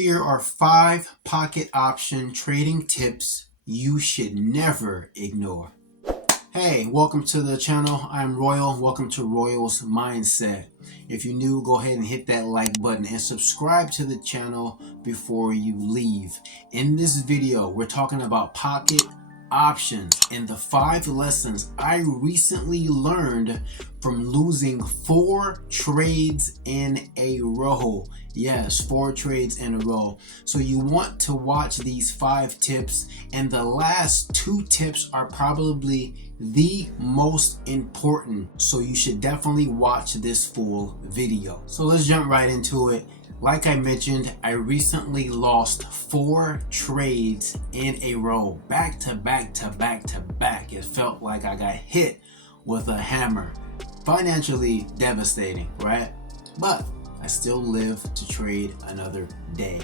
Here are 5 pocket option trading tips you should never ignore. Hey, welcome to the channel. I'm Royal. Welcome to Royal's Mindset. If you're new, go ahead and hit that like button and subscribe to the channel before you leave. In this video, we're talking about pocket options and the 5 lessons I recently learned from losing 4 trades in a row. Yes, 4 trades in a row. So you want to watch these 5 tips, and the last 2 tips are probably the most important. So you should definitely watch this full video. So let's jump right into it. Like I mentioned, I recently lost 4 trades in a row, back to back to back to back. It felt like I got hit with a hammer. Financially devastating, right? But I still live to trade another day.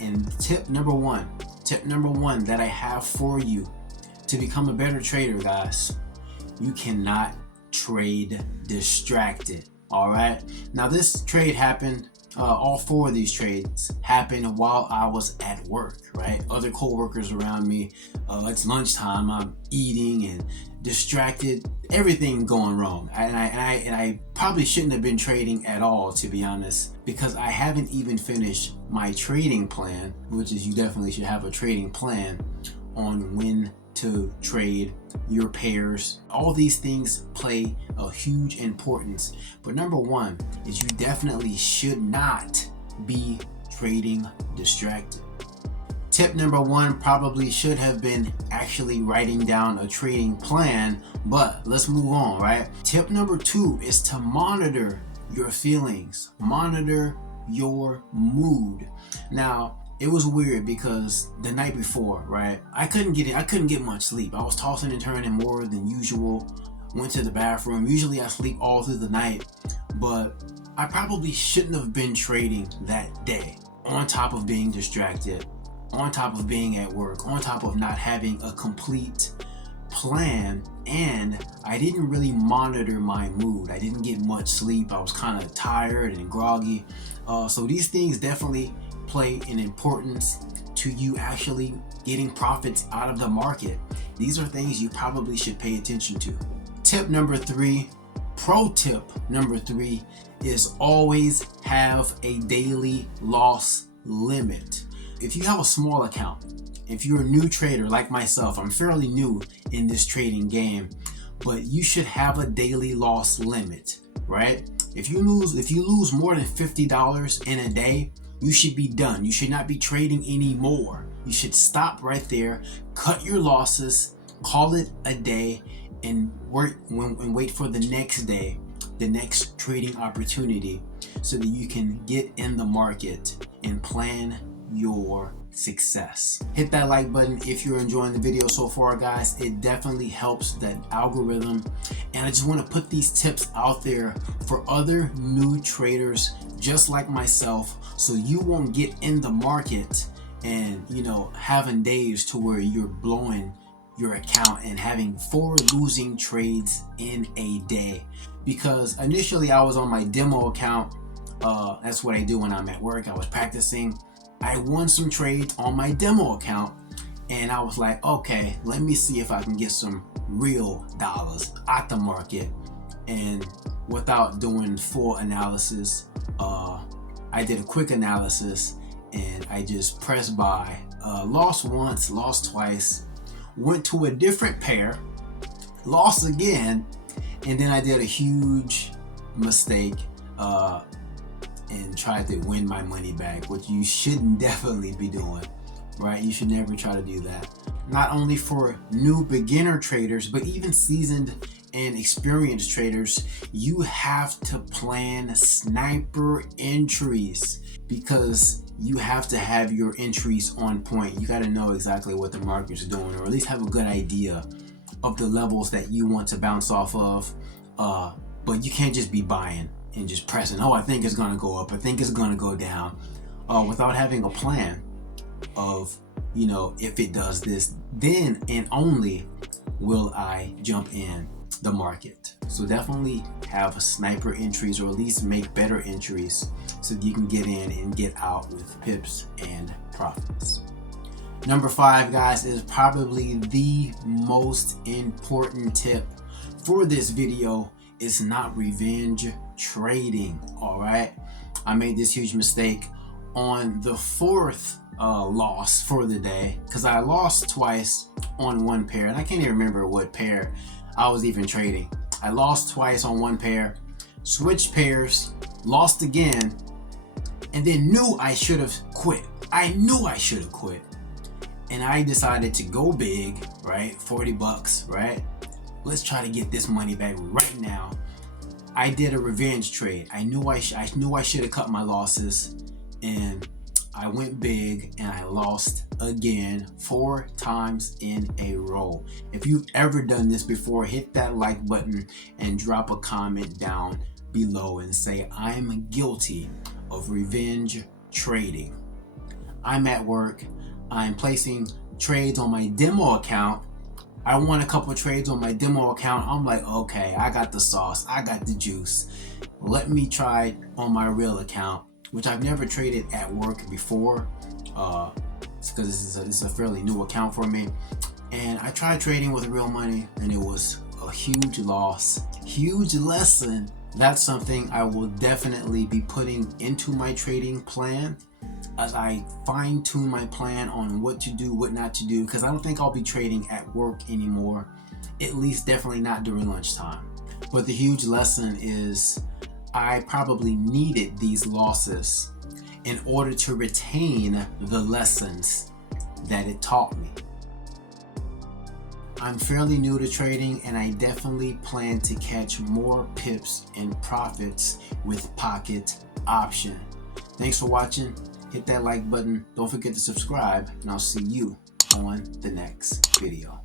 And tip number one that I have for you to become a better trader, guys, you cannot trade distracted. All right. Now this trade happened. All 4 of these trades happened while I was at work, right? Other co-workers around me, it's lunchtime, I'm eating and distracted, everything going wrong. And I probably shouldn't have been trading at all, to be honest, because I haven't even finished my trading plan, which is you definitely should have a trading plan on when to trade your pairs. All these things play a huge importance, but number 1 is you definitely should not be trading distracted. Tip number 1 probably should have been actually writing down a trading plan, but let's move on, right? Tip number 2 is to monitor your feelings, monitor your mood. Now, it was weird because the night before, right, I couldn't get much sleep. I was tossing and turning more than usual. Went to the bathroom. Usually I sleep all through the night, but I probably shouldn't have been trading that day. On top of being distracted, on top of being at work, on top of not having a complete plan, and I didn't really monitor my mood. I didn't get much sleep. I was kind of tired and groggy. So these things definitely play an importance to you actually getting profits out of the market. These are things you probably should pay attention to. Tip number 3, pro tip number 3 is always have a daily loss limit. If you have a small account, if you're a new trader like myself, I'm fairly new in this trading game, but you should have a daily loss limit, right? If you lose more than $50 in a day, you should be done. You should not be trading anymore. You should stop right there, cut your losses, call it a day, and wait for the next day, the next trading opportunity, so that you can get in the market and plan your success. Hit that like button if you're enjoying the video so far, guys. It definitely helps that algorithm, and I just want to put these tips out there for other new traders just like myself, so you won't get in the market and having days to where you're blowing your account and having 4 losing trades in a day. Because initially I was on my demo account. That's what I do when I'm at work. I was practicing. I won some trades on my demo account, and I was like, okay, let me see if I can get some real dollars at the market. And without doing full analysis, I did a quick analysis and I just pressed buy. Lost once, lost twice, went to a different pair, lost again, and then I did a huge mistake and tried to win my money back, which you shouldn't definitely be doing, right? You should never try to do that. Not only for new beginner traders, but even seasoned and experienced traders, you have to plan sniper entries, because you have to have your entries on point. You got to know exactly what the market's doing, or at least have a good idea of the levels that you want to bounce off of. But you can't just be buying and just pressing, oh, I think it's going to go up, I think it's going to go down, without having a plan of, if it does this, then and only will I jump in. the market. So definitely have sniper entries, or at least make better entries so that you can get in and get out with pips and profits. Number 5, guys, is probably the most important tip for this video. Is not revenge trading. All right, I made this huge mistake on the 4th loss for the day, because I lost twice on one pair, and I can't even remember what pair I was even trading. I lost twice on one pair, switched pairs, lost again, and then knew I should have quit. I knew I should have quit, and I decided to go big, right? 40 bucks, right? Let's try to get this money back right now. I did a revenge trade. I knew I should have cut my losses, and I went big and I lost again 4 times in a row. If you've ever done this before, hit that like button and drop a comment down below and say, I'm guilty of revenge trading. I'm at work. I'm placing trades on my demo account. I won a couple of trades on my demo account. I'm like, okay, I got the sauce. I got the juice. Let me try on my real account, which I've never traded at work before. It's because this is a fairly new account for me. And I tried trading with real money, and it was a huge loss. Huge lesson. That's something I will definitely be putting into my trading plan as I fine tune my plan on what to do, what not to do, because I don't think I'll be trading at work anymore, at least definitely not during lunchtime. But the huge lesson is I probably needed these losses in order to retain the lessons that it taught me. I'm fairly new to trading, and I definitely plan to catch more pips and profits with Pocket Option. Thanks for watching. Hit that like button. Don't forget to subscribe, and I'll see you on the next video.